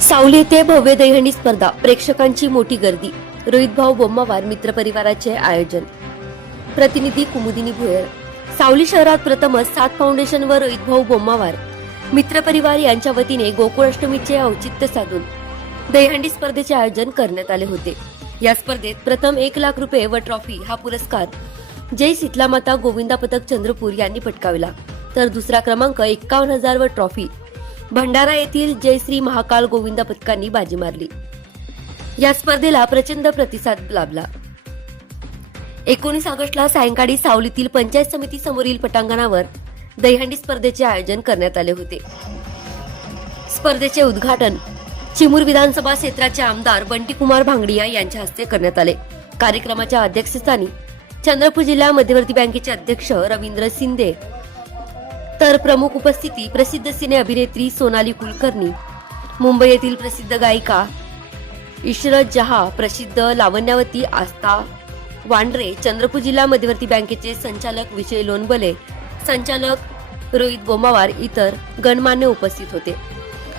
सावली येथे भव्य दहीहंडी स्पर्धा प्रेक्षकांची मोठी गर्दी रोहित भाऊ बोम्मावार मित्रपरिवाराचे आयोजन. प्रतिनिधी कुमुदिनी भुयर. सावली शहरात प्रथमच सात फाउंडेशन व रोहित भाऊ बोम्मावार मित्रपरिवार यांच्या वतीने गोकुळाष्टमीचे औचित्य साधून दहीहंडी स्पर्धेचे आयोजन करण्यात आले होते. या स्पर्धेत प्रथम एक लाख रुपये व ट्रॉफी हा पुरस्कार जय शीतलामाता गोविंदा पथक चंद्रपूर यांनी पटकावला. तर दुसरा क्रमांक एक्कावन्न हजार व ट्रॉफी भंडारा येथील जयश्री महाकाल गोविंदा पथकांनी बाजी मारली. या स्पर्धेला प्रचंड प्रतिसाद लाभला. एकोणीस ऑगस्टला सायंकाळी सावलीतील पंचायत समिती समोरील पटांगणावर दहीहंडी स्पर्धेचे आयोजन करण्यात आले होते. स्पर्धेचे उद्घाटन चिमूर विधानसभा क्षेत्राचे आमदार बंटीकुमार भांगडिया यांच्या हस्ते करण्यात आले. कार्यक्रमाच्या अध्यक्षस्थानी चंद्रपूर जिल्हा मध्यवर्ती बँकेचे अध्यक्ष रवींद्र शिंदे तर प्रमुख उपस्थिती प्रसिद्ध सिने अभिनेत्री सोनाली कुलकर्णी. मुंबई येथील प्रसिद्ध गायिका इशरत जहा प्रसिद्ध लावण्यावती आस्था वांड्रे चंद्रपूर जिल्हा मध्यवर्ती बँकेचे संचालक विजय लोणबले संचालक रोहित बोमावार इतर गणमान्य उपस्थित होते.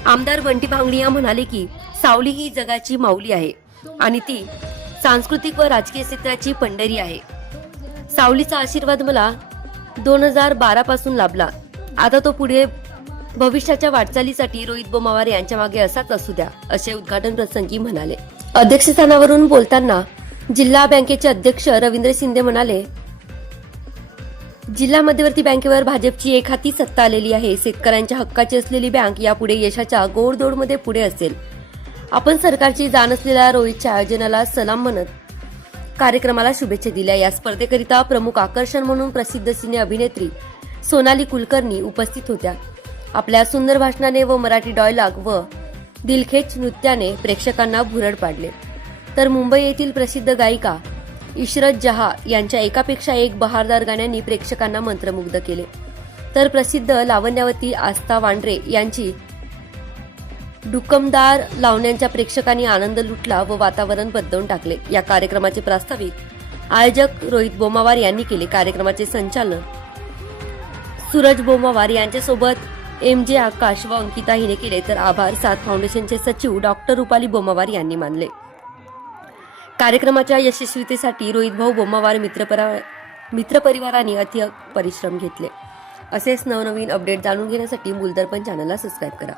आमदार बंटी भांगडिया म्हणाले की सावली ही जगाची माऊली आहे आणि ती सांस्कृतिक व राजकीय क्षेत्राची पंढरी आहे. सावलीचा आशीर्वाद मला दोन हजार बारा पासून लाभला. आता तो पुढे भविष्याच्या वाटचालीसाठी रोहित बोमावार यांच्या मागे असाच असू द्या असे उद्घाटन प्रसंगी म्हणाले. अध्यक्षस्थानावरून बोलताना जिल्हा बँकेचे अध्यक्ष रवींद्र शिंदे म्हणाले जिल्हा मध्यवर्ती बँकेवर भाजपची एक हाती सत्ता आलेली आहे. शेतकऱ्यांच्या हक्काची असलेली बँक यापुढे यशाच्या गोडदोडमध्ये पुढे असेल. आपण सरकारची जाण असलेल्या रोहितच्या आयोजनाला सलाम म्हणत कार्यक्रमाला शुभेच्छा दिल्या. या स्पर्धेकरिता प्रमुख आकर्षण म्हणून प्रसिद्ध सिने अभिनेत्री सोनाली कुलकर्णी उपस्थित होत्या. आपल्या सुंदर भाषणाने व मराठी डॉयलॉग व दिलखेच नृत्याने प्रेक्षकांना भुरड पाडले. तर मुंबई येथील प्रसिद्ध गायिका इशरत जहा यांच्या एकापेक्षा एक बहारदार गाण्यांनी प्रेक्षकांना मंत्रमुग्ध केले. तर प्रसिद्ध लावण्यावती आस्था वांड्रे यांची डुकमदार लावण्यांच्या प्रेक्षकांनी आनंद लुटला व वातावरण बदलून टाकले. या कार्यक्रमाचे प्रास्ताविक आयोजक रोहित बोमावार यांनी केले. कार्यक्रमाचे संचालन सूरज बोमावार यांच्यासोबत एम जे आकाश व अंकिता हिने केले तर आभार. सात फाउंडेशनचे सचिव डॉक्टर रुपाली बोमावार यांनी मानले. कार्यक्रमाच्या यशस्वीतेसाठी रोहित भाऊ बोमावार मित्रपरा मित्रपरिवाराने अति परिश्रम घेतले. असेच नवनवीन अपडेट जाणून घेण्यासाठी मूलदर्पण चॅनलला सबस्क्राईब करा.